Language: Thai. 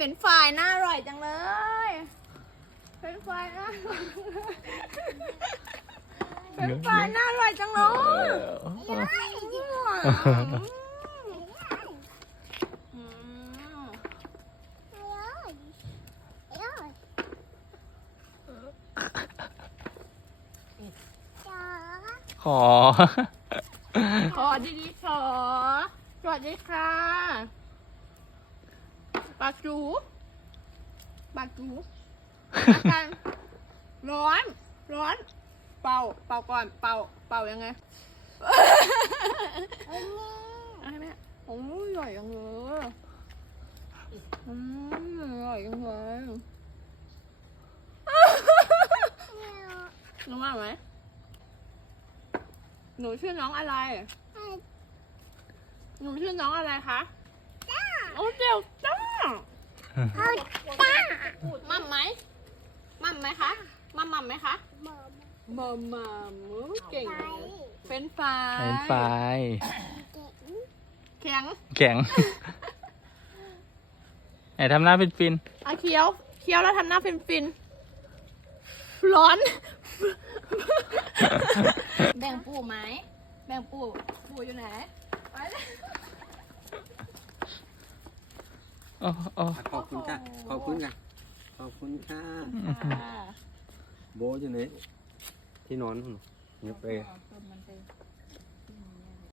รนช์ฟรายน่าอร่อยจังเลย เฟรนช์ฟรายน่าอร่อยเฟรนช์ฟรายน่าอร่อยจังเลยอืมขอ ขอดีๆขอสวัสดีค่ะปลาจูปลาจูอาการร้อน ร้อน เป่า เป่าก่อน เป่า เป่ายังไงอะไรแม่โอ้ยอร่อยจังเลยอืมอร่อยจังเลยน้องว่าไหมหนูชื่อน้องอะไร หนูชื่อน้องอะไรคะ โอ้เดี๋ยวจ้า มัมไหมมัมไหมคะมัมมัมไหมคะมัมมัมเก่งเฟรนช์ฟรายเป็นไฟแข็งแข็งไหนทำหน้าเป็นฟินเอาเคี้ยวเคี้ยวแล้วทำหน้าฟินฟินร้อน แบ่งปู่ไหม แบ่งปู่ปู่อยู่ไหนไปเลย โอ้โอ้ขอบคุณค่ะ ขอบคุณค่ะ ขอบคุณค่ะ โบอยู่ไหนที่นอนพุ่นเนี่ยไปเอาต้นมันไป